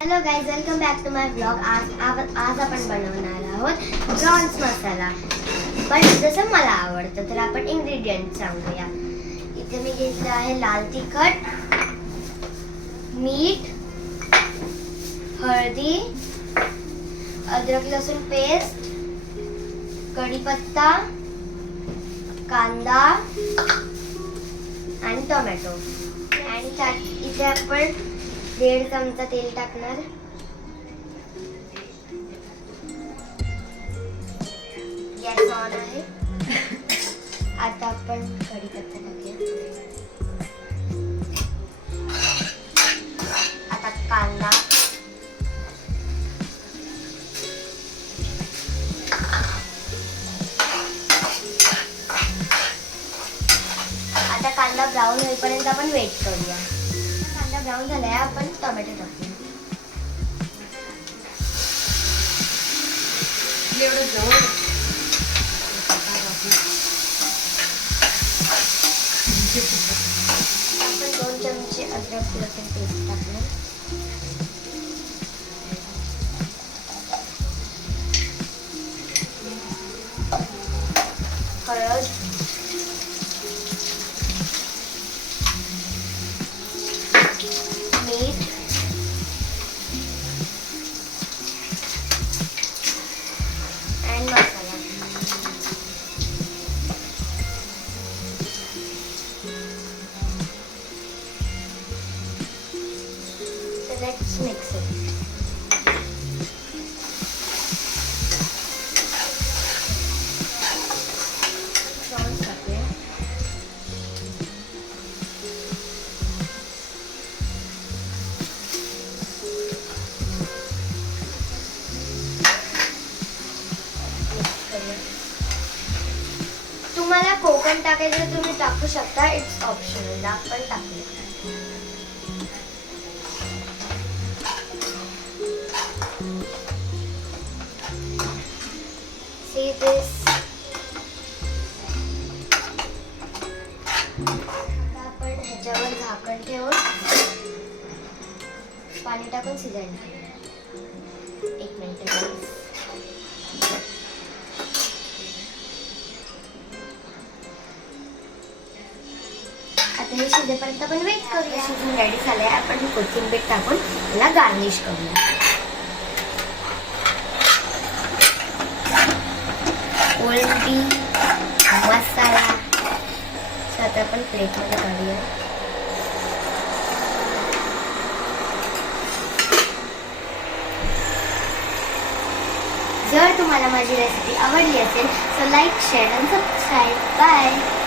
Hello guys, welcome back to my blog. आज आपण बनवणार आहोत प्रॉन्स मसाला, पण जसं मला आवडतं. तर आपण इंग्रेडियंट सांगूया. इथे मी घेतलं आहे लाल तिखट, मीठ, हळदी, अद्रक लसूण पेस्ट, कढीपत्ता, कांदा आणि टोमॅटो. आणि इथे आपण 1.5 चमचा तेल टाकणार. गॅस ऑन आहे. आता आपण कढीपत्ता टाकूया. आता कांदा, आता कांदा ब्राऊन होईपर्यंत आपण वेट करूया. कांदा ब्राऊन झालाय, आपण टोमॅटो टाकूया. आपण 2 चमचे अद्रक लसूण पेस्ट टाकलं. हळद, मीठ, and masala. So let's mix it. Prawns टाकूया. तुम्हाला कोकम टाकायचं तुम्ही टाकू शकता, इट्स ऑप्शनल. आपण टाकूया. See this. आता आपण ह्याच्यावर झाकण ठेवून पाणी टाकून शिजायला ठेवूया. 1 मिनिट. आता हे शिजेपर्यंत आपण वेट करूया. शिजून रेडी झाले. आपण कोथिंबीर टाकून याला गार्निश करूया. कोळंबी मसाला. आता आपण प्लेटमध्ये काढूया. जर तुम्हाला माझी रेसिपी आवडली असेल तर लाईक, शेअर आणि सबस्क्राईब. बाय.